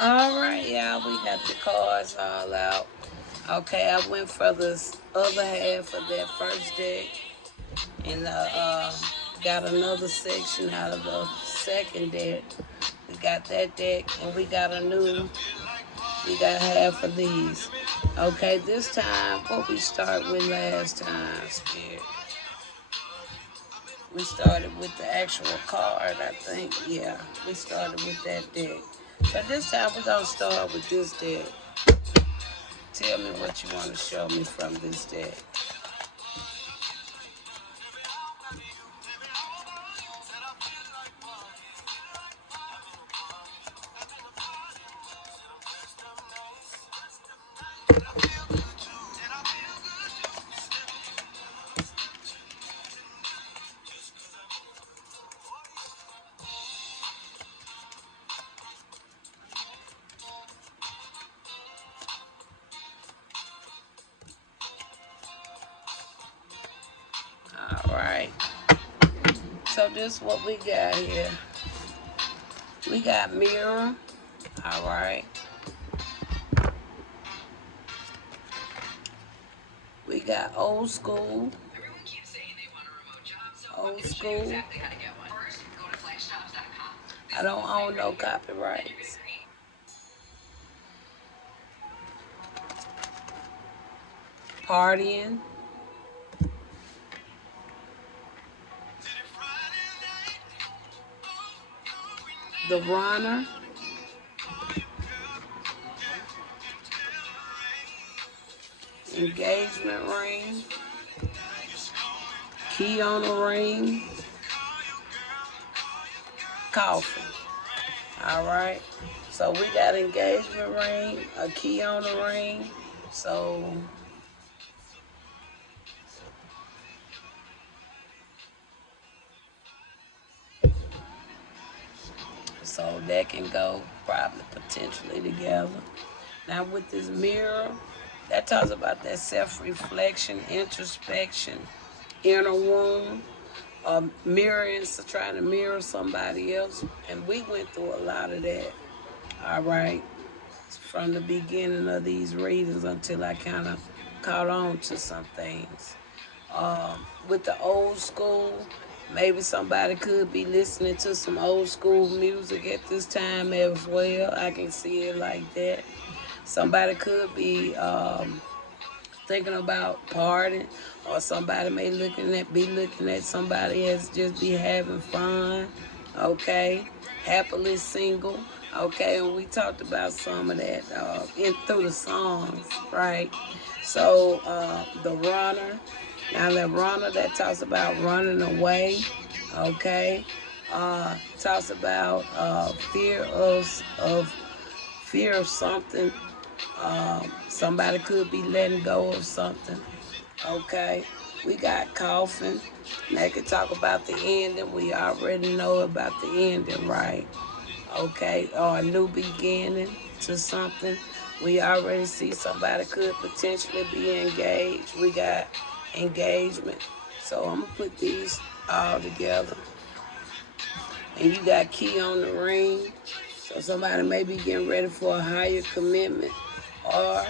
Alright, y'all, we got the cards all out. Okay, I went for the other half of that first deck and got another section out of the second deck. We got that deck and we got we got half of these. Okay, this time, what we start with last time, Spirit? We started with the actual card, I think. Yeah, we started with that deck. So this time we're going to start with this deck. Tell me what you want to show me from this deck. All right. So this is what we got here. We got mirror. All right. We got old school. Old school. I don't own no copyrights. Partying. The runner. Engagement ring. Key on the ring. Coffin. All right. So we got engagement ring, a key on the ring. So that can go probably potentially together. Now with this mirror, that talks about that self-reflection, introspection, inner wound, mirroring, so trying to mirror somebody else. And we went through a lot of that, all right, from the beginning of these readings until I kind of caught on to some things. With the old school, maybe somebody could be listening to some old school music at this time as well. I can see it like that. Somebody could be thinking about partying, or somebody may be looking at somebody as just be having fun. Okay, happily single. Okay, and we talked about some of that through the songs, right? So the runner. Now the runner, that talks about running away. Okay, talks about fear of something. Somebody could be letting go of something. Okay. We got coffin. They could talk about the ending. We already know about the ending, right? Okay. Or a new beginning to something. We already see somebody could potentially be engaged. We got engagement. So I'm going to put these all together. And you got key on the ring. So somebody may be getting ready for a higher commitment. Or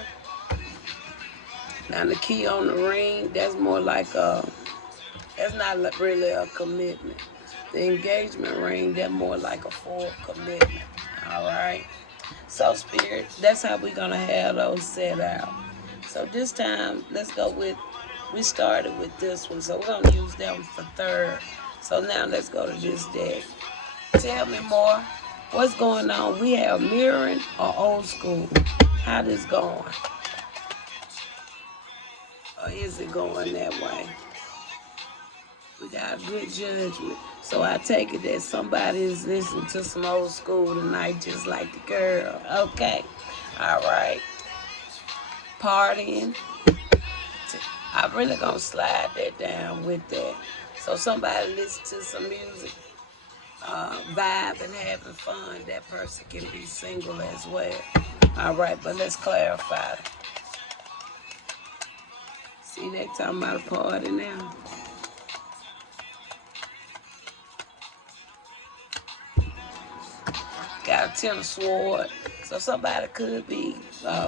now the key on the ring, that's more like that's not really a commitment. The engagement ring, that's more like a full commitment. All right. So Spirit, that's how we're gonna have those set out. So this time, let's go with. We started with this one, so we're gonna use that one for third. So now let's go to this deck. Tell me more. What's going on? We have mirroring or old school. How this going? Or is it going that way? We got good judgment. So I take it that somebody is listening to some old school tonight, just like the girl. Okay. All right. Partying. I'm really going to slide that down with that. So somebody listen to some music, vibe and having fun. That person can be single as well. All right, but let's clarify. See, they talking about a party now. got a Ten of Swords. So somebody could be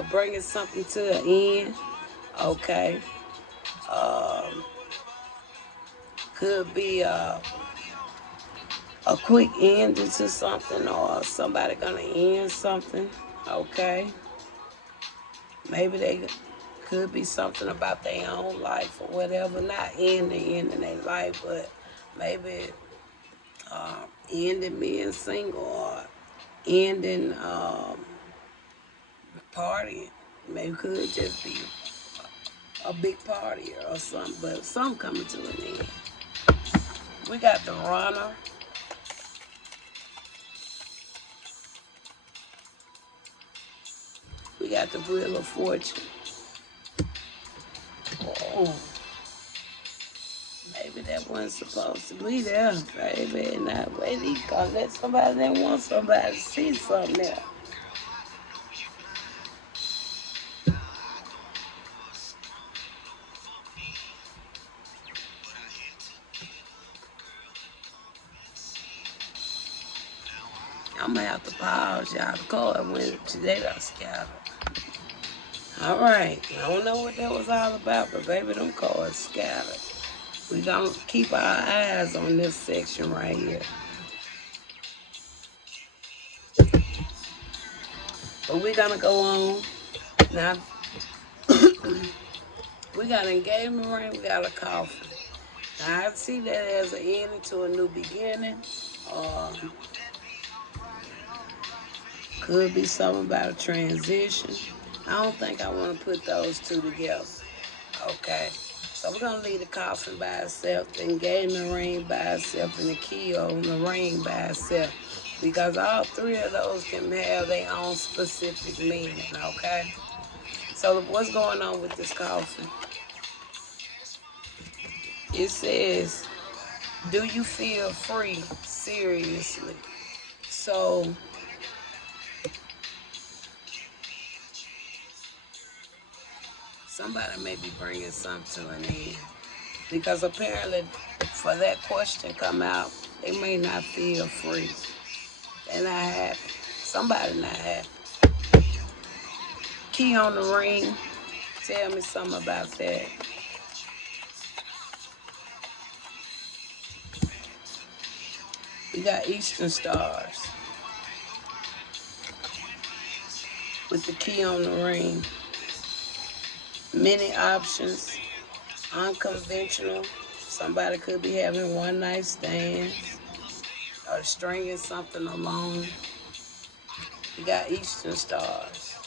bringing something to an end. Okay. Could be a quick ending to something, or somebody gonna end something. Okay. Maybe they could be something about their own life or whatever. Not ending their life, but maybe ending being single, or ending partying. Maybe it could just be a big party or something, but something coming to an end. We got the runner. We got the wheel of fortune. Oh, maybe that wasn't supposed to be there, baby. Now, wait, he gonna let somebody that wants somebody see something there. I'm gonna have to pause, y'all. The card went today. Done scattered. All right, I don't know what that was all about, but baby, them cards scattered. We gonna keep our eyes on this section right here. But we're gonna go on now. We got an engagement ring. We got a coffin. Now I see that as an ending to a new beginning. Could be something about a transition. I don't think I want to put those two together. Okay. So we're going to leave the coffin by itself, the engagement ring by itself, and the key on the ring by itself. Because all three of those can have their own specific meaning, okay? So what's going on with this coffin? It says, do you feel free? Seriously. So somebody may be bringing something to an end. Because apparently for that question come out, they may not feel free. They're not happy. Somebody not happy. Key on the ring. Tell me something about that. We got Eastern Stars with the key on the ring. Many options. Unconventional. Somebody could be having one night stands or stringing something along. We got Eastern Stars.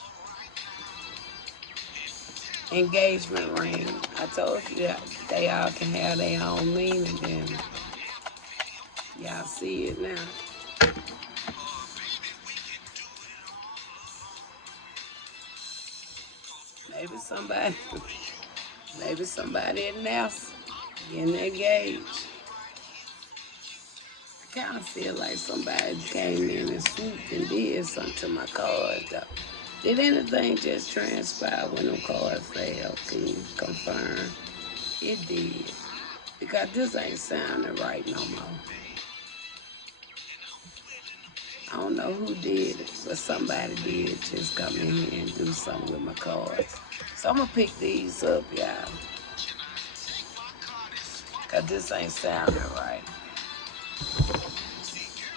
Engagement ring. I told you that they all can have their own meaning, and y'all see it now. Maybe somebody announced getting engaged. I kind of feel like somebody came in and swooped and did something to my cards, though. Did anything just transpire when them cards failed? Can you confirm? It did. Because this ain't sounding right no more. I don't know who did it, but somebody did just come in here and do something with my cards. So I'm going to pick these up, y'all. Because this ain't sounding right.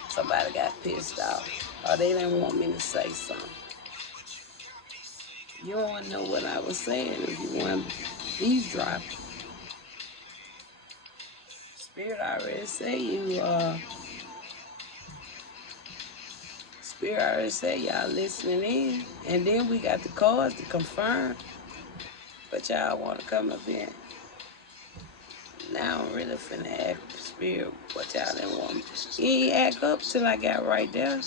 Somebody got pissed off. Or they didn't want me to say something. You don't want to know what I was saying if you want eavesdropping. Spirit already say Spirit already say y'all listening in. And then we got the cards to confirm. But y'all want to come up in. Now I'm really finna ask Spirit what y'all didn't want me. You ain't act up till I got right there.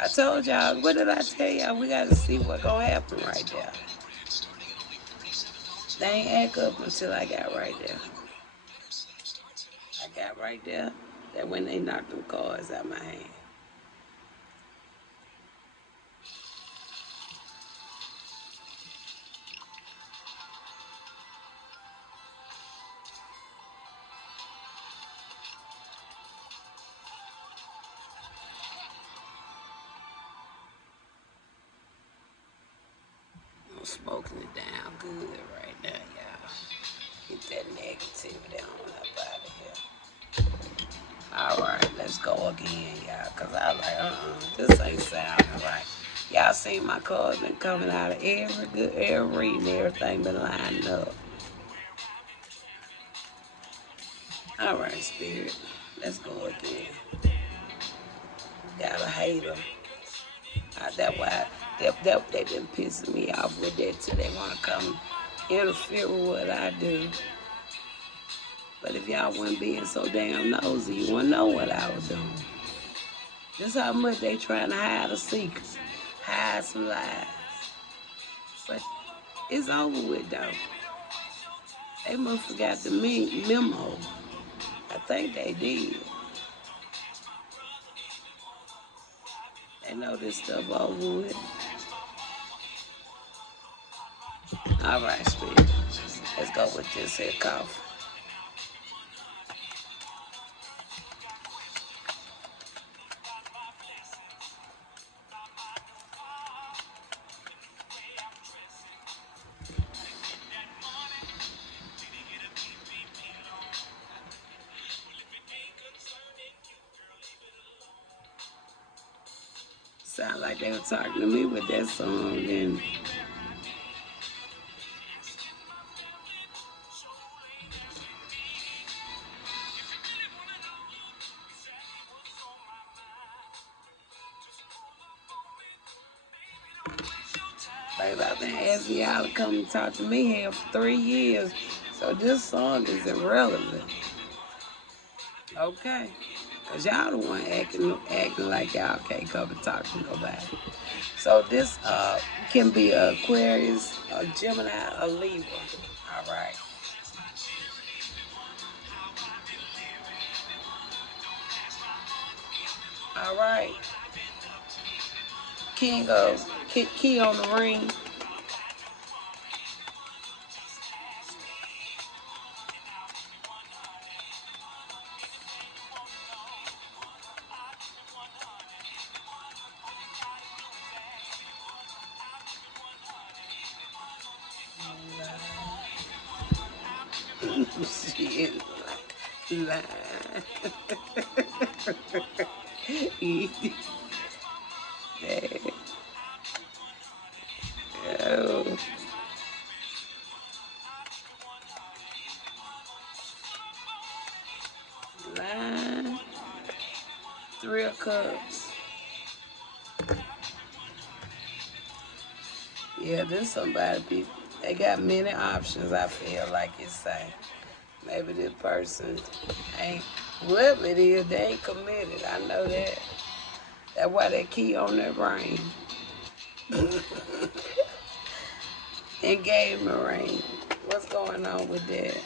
I told y'all, what did I tell y'all? We got to see what gonna happen right there. They ain't act up until I got right there. I got right there that when they knocked them cards out my hand. smoking it down good right now, y'all. Get that negativity on up out of here. Alright, let's go again, y'all. Cause I like, this ain't sounding right. Y'all seen my cards been coming out of every reading, everything been lining up. Alright, Spirit. Let's go again. Gotta hate them. That's why they been pissing me off with that till they want to come interfere with what I do. But if y'all wasn't being so damn nosy, you wouldn't know what I was doing. Just how much they trying to hide a secret, hide some lies. But it's over with though. They must have got the memo. I think they did. They know this stuff over with. All right, Spirit. Let's go with this here cough. Sound like they were talking to me with that song then. Baby, I've been asking y'all to come and talk to me here for 3 years. So this song is irrelevant. Okay? Because y'all the one acting like y'all can't come and talk to nobody. So this can be an Aquarius, a Gemini, a Libra. All right. All right. King of key on the ring. She is lying. Oh. Line. 3 of Cups. Yeah, this somebody they got many options, I feel like it's saying. Maybe this person ain't, whoever it is, they ain't committed. I know that. That's why they key on their brain. Engagement ring. What's going on with that?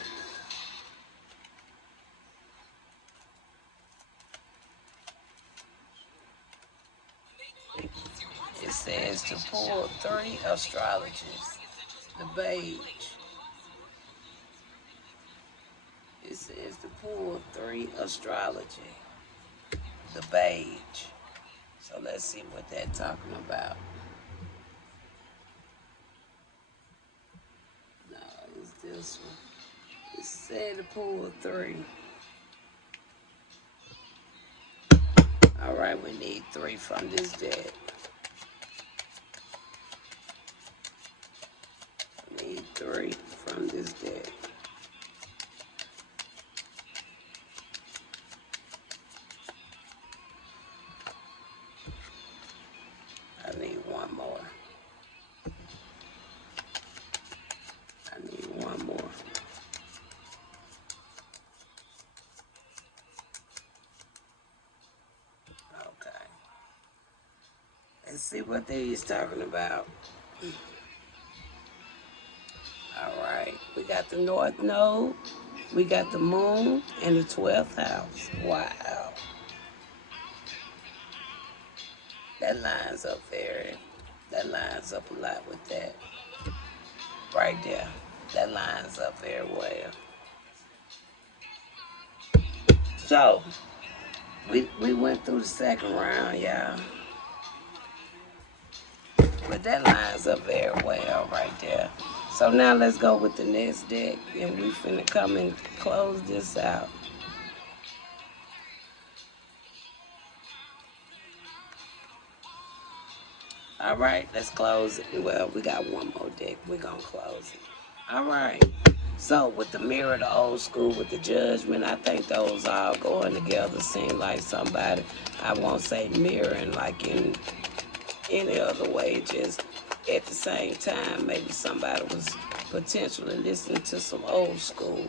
It says to pull 3 astrologers. The beige. It says to pull 3 astrology. The beige. So let's see what they're talking about. No, it's this one. It said to pull 3. All right, we need 3 from this deck. We need 3 from this deck. I need 1 more. I need 1 more. Okay. Let's see what they's talking about. All right. We got the North Node. We got the Moon and the 12th house. Wow. That lines up that lines up a lot with that. Right there. That lines up very well. So, we went through the second round, y'all. But that lines up very well right there. So now let's go with the next deck, and we finna come and close this out. All right, let's close it. Well, we got one more deck. We're gonna close it. All right. So with the mirror, the old school, with the judgment, I think those all going together seem like somebody, I won't say mirroring like in any other way, just at the same time, maybe somebody was potentially listening to some old school.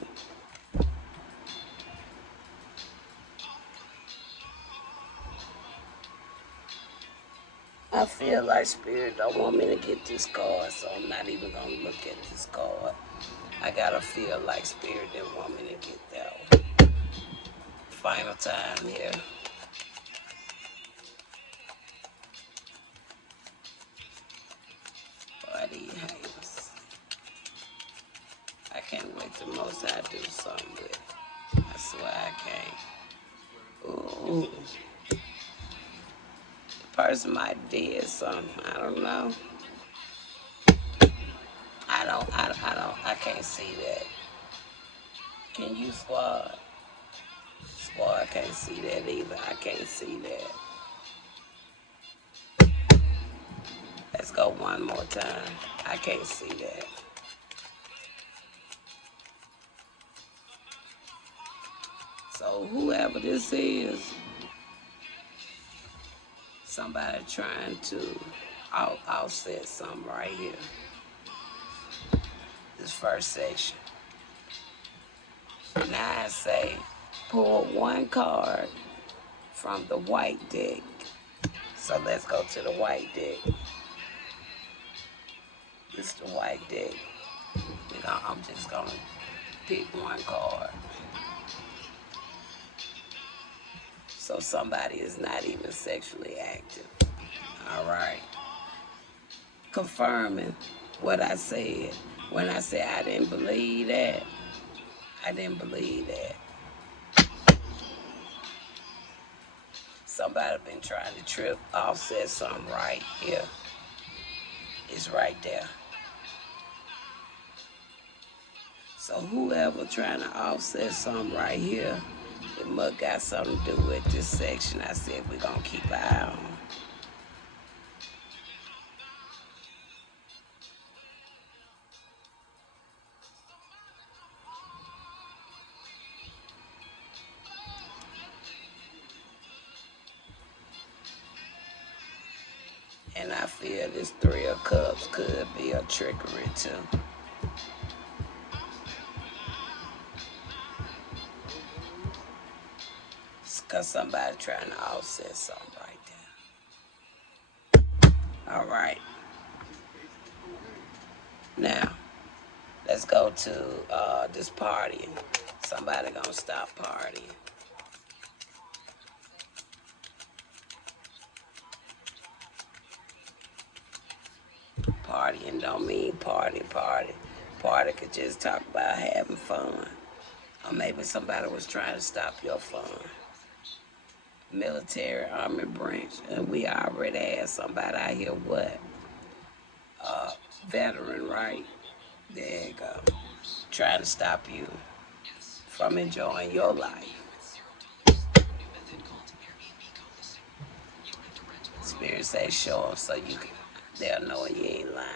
I feel like Spirit don't want me to get this card, so I'm not even gonna look at this card. I gotta feel like Spirit didn't want me to get that one. Final time here. Boy, these haters. I can't wait till most I do something with it. I swear I can't. Ooh. The person might have did something. I don't know. I can't see that. Can you, Squad? Squad can't see that either. I can't see that. Let's go one more time. I can't see that. So whoever this is, somebody trying to offset something right here. This first section. Now I say, pull one card from the white deck. So let's go to the white deck. This is the white deck. I'm just gonna pick one card. So somebody is not even sexually active. All right. Confirming what I said. When I said I didn't believe that, I didn't believe that. Somebody been trying to trip, offset something right here. It's right there. So whoever trying to offset something right here, it must got something to do with this section I said we're gonna keep an eye on. And I feel this Three of Cups could be a trickery too. Because somebody trying to offset something right there. All right. Now, let's go to this partying. Somebody gonna stop partying. Partying don't mean party. Party could just talk about having fun. Or maybe somebody was trying to stop your fun. Military, army branch, and we already had somebody out here what? Veteran, right? There you go. Trying to stop you from enjoying your life. Spirit say show them so you can, they'll know you ain't lying.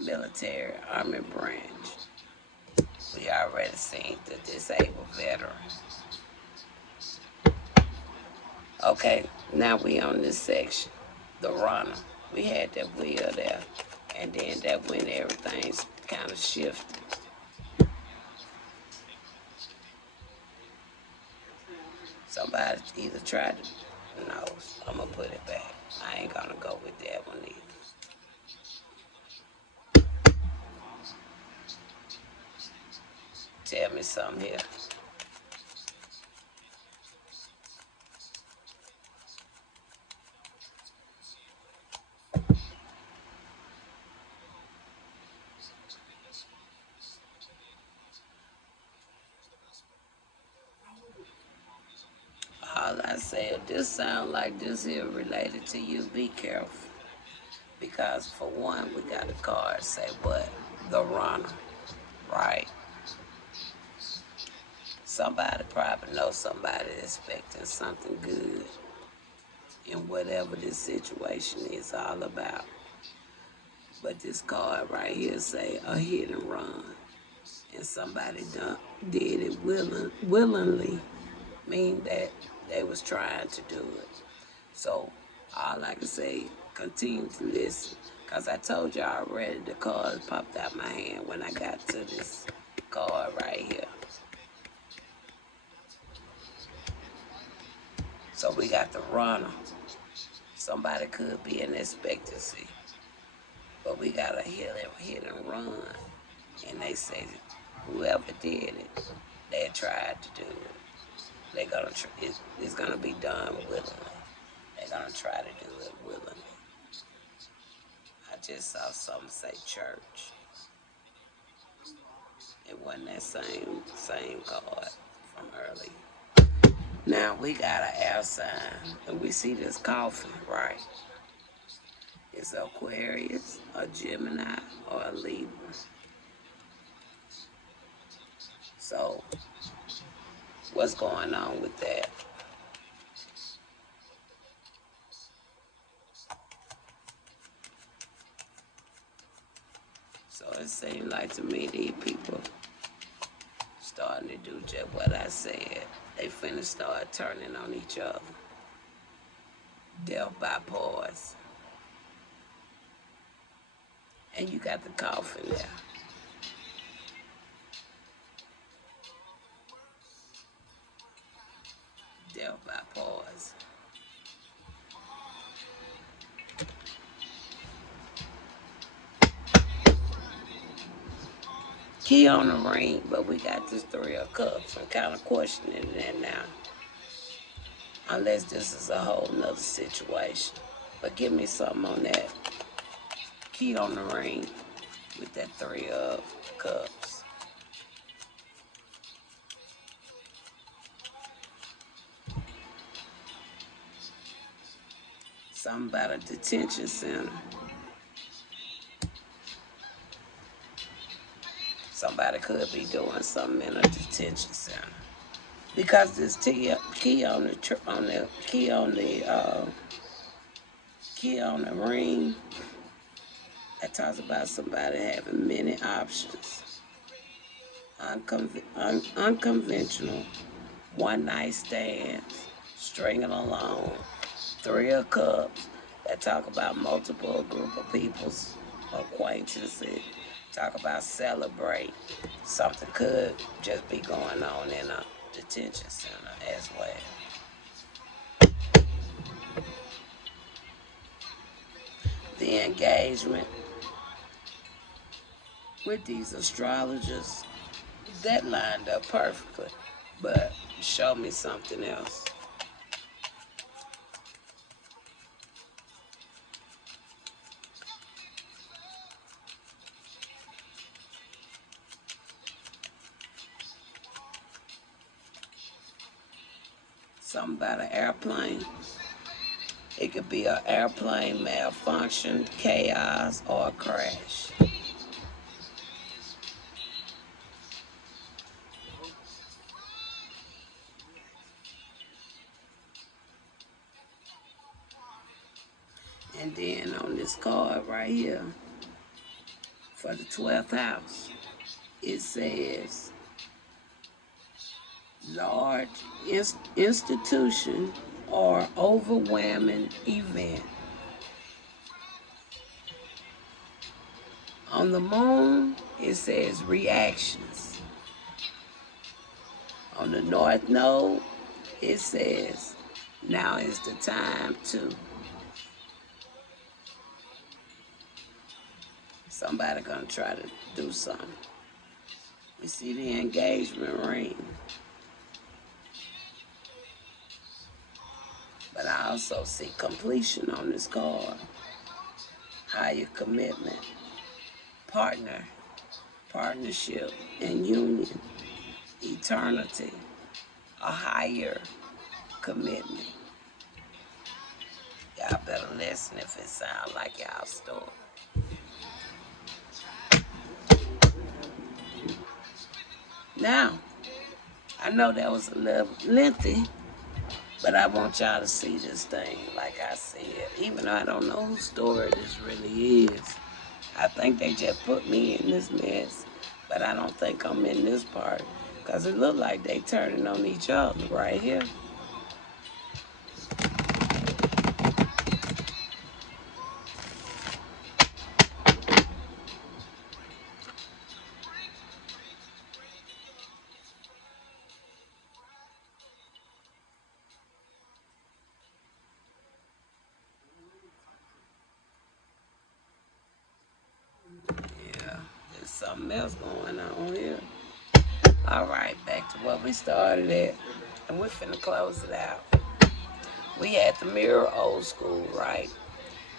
Military, army branch. We already seen the disabled veteran. Okay, now we on this section. The runner. We had that wheel there. And then that when everything's kind of shifted. Somebody either tried to, no, I'm going to put it back. I ain't going to go with that one either. Tell me something here. All I said, this sound like this here related to you. Be careful. Because for one, we got a card say what? The runner, right? Somebody probably knows somebody expecting something good in whatever this situation is all about. But this card right here say a hit and run. And somebody did it willingly, mean that they was trying to do it. So all I can say, continue to listen. Because I told you already the cards popped out my hand when I got to this card right here. So we got the runner. Somebody could be in expectancy. But we got a hit and run. And they say whoever did it, they tried to do it. They're gonna it's gonna be done willingly. They're gonna try to do it willingly. I just saw something say church. It wasn't that same card from earlier. Now we got an air sign, and we see this coffin, right? It's Aquarius, a Gemini, or a Libra. So what's going on with that? So it seems like to me these people starting to do just what I said. They finna start turning on each other. Death by poison. And you got the coffin there. Death by poison. Key on the ring, but we got this Three of Cups. I'm kind of questioning that now. Unless this is a whole nother situation. But give me something on that. Key on the ring with that Three of Cups. Something about a detention center. Somebody could be doing something in a detention center. Because this key on the ring, that talks about somebody having many options, unconventional, one night stands, stringing along, Three of Cups, that talk about multiple group of people's acquaintances, talk about celebrate. Something could just be going on in a detention center as well. The engagement with these astrologers, that lined up perfectly. But show me something else. Something about an airplane. It could be an airplane malfunction, chaos, or a crash. And then on this card right here, for the 12th house, it says large institution or overwhelming event. On the moon, it says reactions. On the north node, it says now is the time to. Somebody gonna try to do something. We see the engagement ring. But I also see completion on this card. Higher commitment, partnership, and union, eternity, a higher commitment. Y'all better listen if it sound like y'all story. Now, I know that was a little lengthy, but I want y'all to see this thing like I said. Even though I don't know whose story this really is. I think they just put me in this mess, but I don't think I'm in this part because it looked like they turning on each other right here. Yeah, there's something else going on here. All right, back to what we started at, and we're finna close it out. We had the mirror old school, right?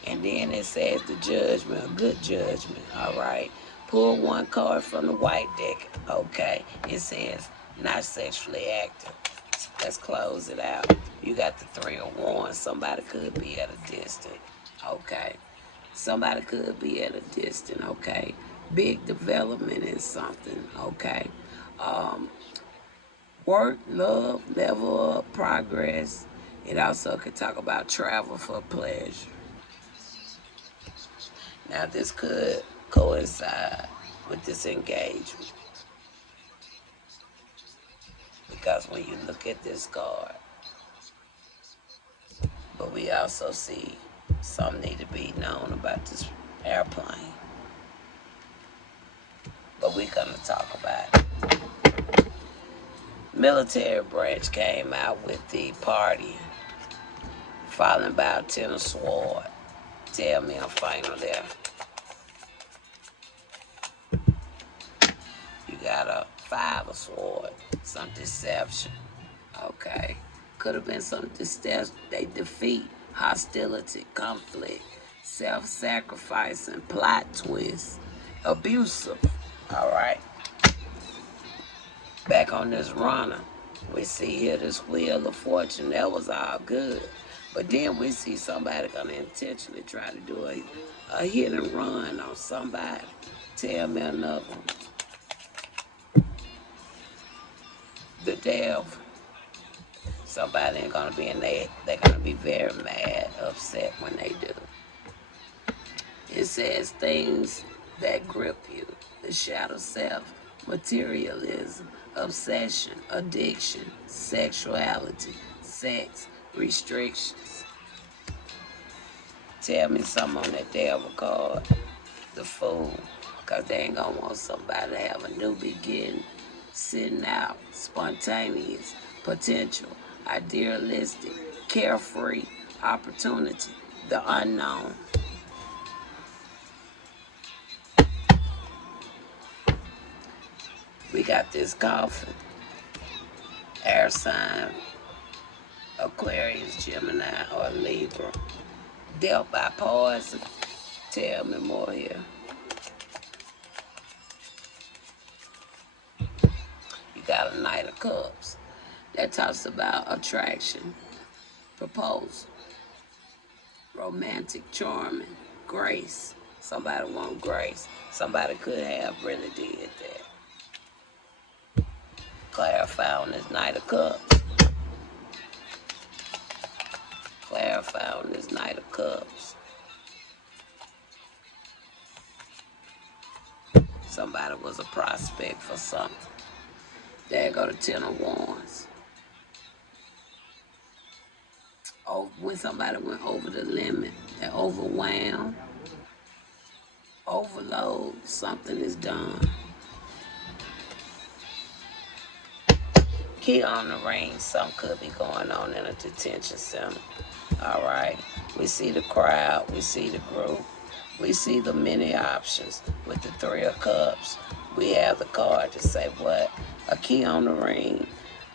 And then it says the judgment, a good judgment, all right? Pull one card from the white deck, okay? It says not sexually active. Let's close it out. You got the three of wands. Somebody could be at a distance, okay? Somebody could be at a distance, okay? Big development in something, okay? Um, Work, love, level up, progress. It also could talk about travel for pleasure. Now, this could coincide with this engagement because when you look at this card, but we also see some need to be known about this airplane. But we're going to talk about it. Military branch came out with the party, followed by a ten of sword. Tell me I'm final there. You got a five of sword, some deception. Okay. Could have been some they defeat, hostility, conflict, self-sacrificing, plot twist, abusive. All right. Back on this runner, we see here this wheel of fortune. That was all good. But then we see somebody gonna intentionally try to do a hit and run on somebody. Tell me another one. The devil. Somebody ain't gonna be in there. They're gonna be very mad, upset when they do. It says things that grip you. The shadow self, materialism, obsession, addiction, sexuality, sex, restrictions. Tell me something on that devil card. The fool. Because they ain't gonna want somebody to have a new beginning. Sitting out, spontaneous, potential, idealistic, carefree, opportunity, the unknown. We got this coffin, air sign, Aquarius, Gemini, or Libra. Dealt by poison. Tell me more here. You got a Knight of Cups. That talks about attraction, proposal, romantic charming, grace. Somebody want grace. Somebody could have really did that. Clarify on this Knight of Cups. Clarify on this Knight of Cups. Somebody was a prospect for something. There go the Ten of Wands. Oh, when somebody went over the limit, they're overwhelmed, overload, something is done. Key on the ring, something could be going on in a detention center. All right. We see the crowd, we see the group, we see the many options with the Three of Cups. We have the card to say what? A key on the ring.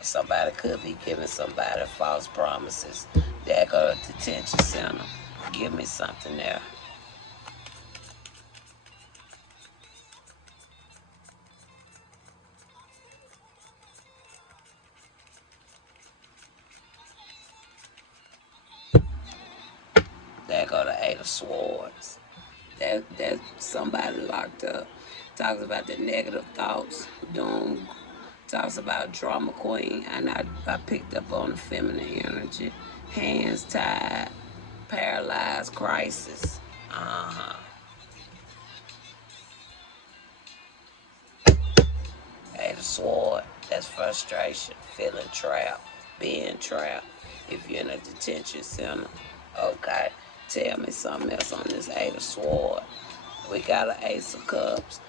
Somebody could be giving somebody false promises. There go to detention center. Give me something there. of Swords. That's somebody locked up. Talks about the negative thoughts, doom. Talks about drama queen, and I picked up on the feminine energy. Hands tied, paralyzed, crisis. Uh-huh. Eight of Sword, that's frustration, feeling trapped, being trapped. If you're in a detention center, okay, tell me something else on this Eight of Sword. We got an Ace of Cups.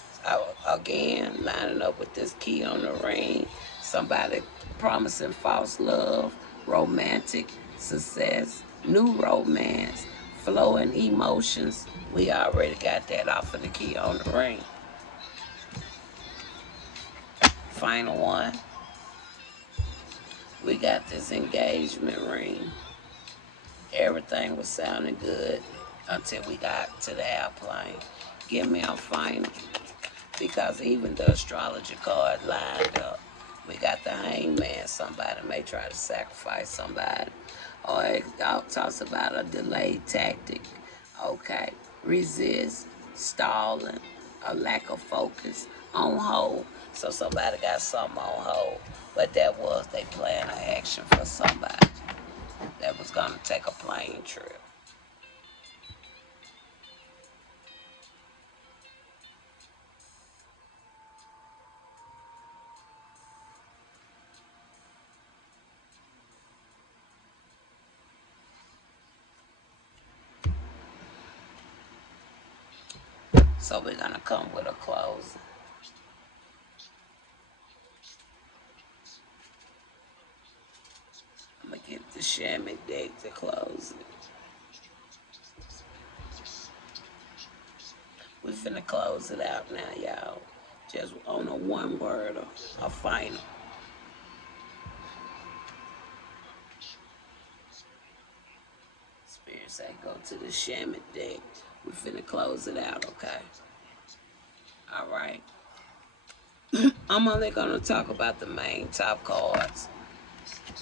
Again, lining up with this key on the ring. Somebody promising false love, romantic success, new romance, flowing emotions. We already got that off of the key on the ring. Final one. We got this engagement ring. Everything was sounding good until we got to the airplane. Give me a final. Because even the astrology card lined up. We got the hangman. Somebody may try to sacrifice somebody. Or it talks about a delayed tactic. Okay. Resist, stalling, a lack of focus, on hold. So somebody got something on hold. But that was they plan an action for somebody that was going to take a plane trip. So we're going to come with a closing. I'm going to get the Shaman deck to close it. We finna close it out now, y'all. Just on a one word, a final. Spirit say go to the Shaman deck. We finna close it out, okay? All right. I'm only gonna talk about the main top cards.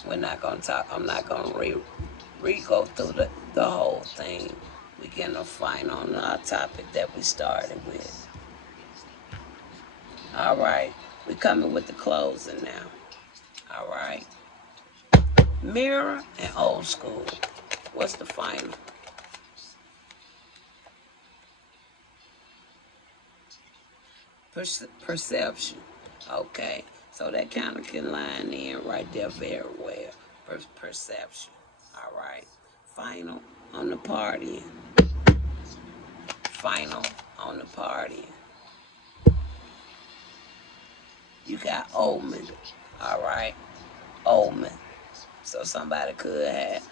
We're not gonna talk. I'm not gonna go through the whole thing. We getting a final on our topic that we started with. All right. We coming with the closing now. All right. Mirror and old school. What's the final? Perception. Okay. So that kind of can line in right there very well. Perception. All right. Final on the partying. Final on the partying. You got omen. All right. Omen. So somebody could have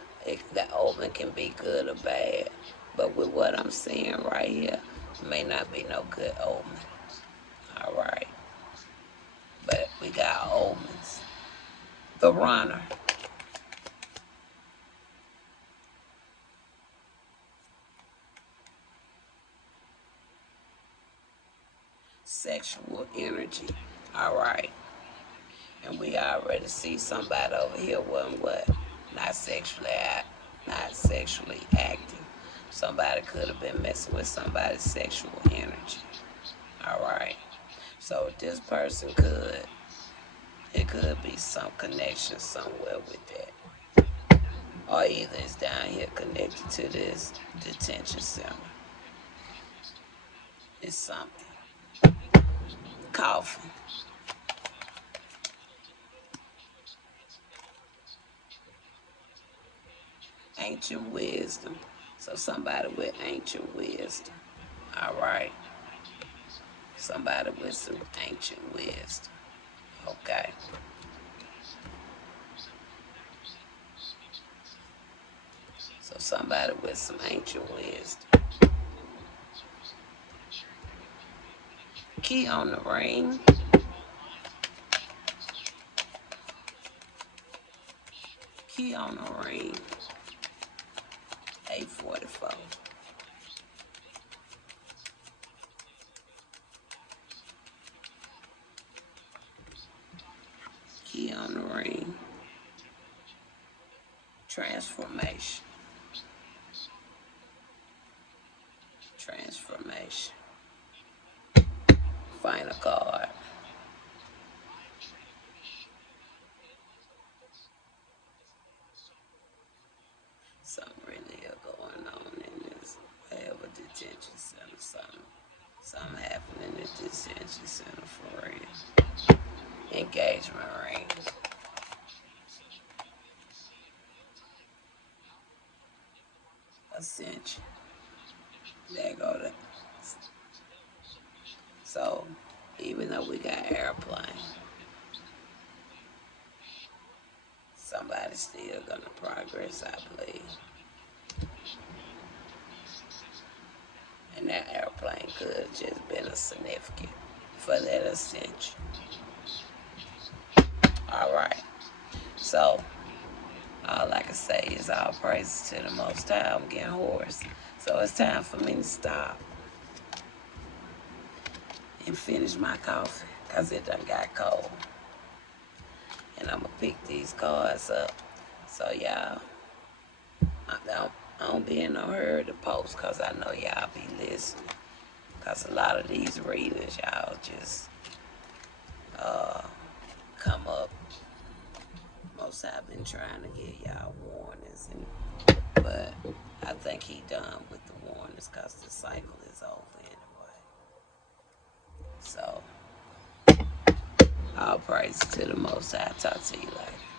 that omen can be good or bad. But with what I'm seeing right here, may not be no good omen. All right. But we got omens. The runner. Sexual energy. All right. And we already see somebody over here wasn't what? Not sexually active. Somebody could have been messing with somebody's sexual energy. All right. So this person it could be some connection somewhere with that. Or either it's down here connected to this detention center. It's something. Coffin. Ancient wisdom. So somebody with ancient wisdom. All right. Somebody with some ancient wisdom. Okay. So somebody with some ancient wisdom. Key on the ring. Key on the ring. 844. Key on the ring. Transformation. Transformation. Final card. Something really going on in this whatever detention center. Something happening at this detention center for real. Engagement ring. Ascension. There go the. So, even though we got airplane, somebody's still gonna progress, I believe. And that airplane could have just been a significant for that ascension. All right. So, all I can say is all praise to the Most High. I'm getting hoarse. So it's time for me to stop and finish my coffee because it done got cold. And I'm going to pick these cards up. So y'all, I don't be in no hurry to post because I know y'all be listening. Because a lot of these readers, y'all just come up. Most I've been trying to get y'all warnings, but I think he done with the warnings because the cycle is over anyway. So, all praise to the Most High. Talk to you later.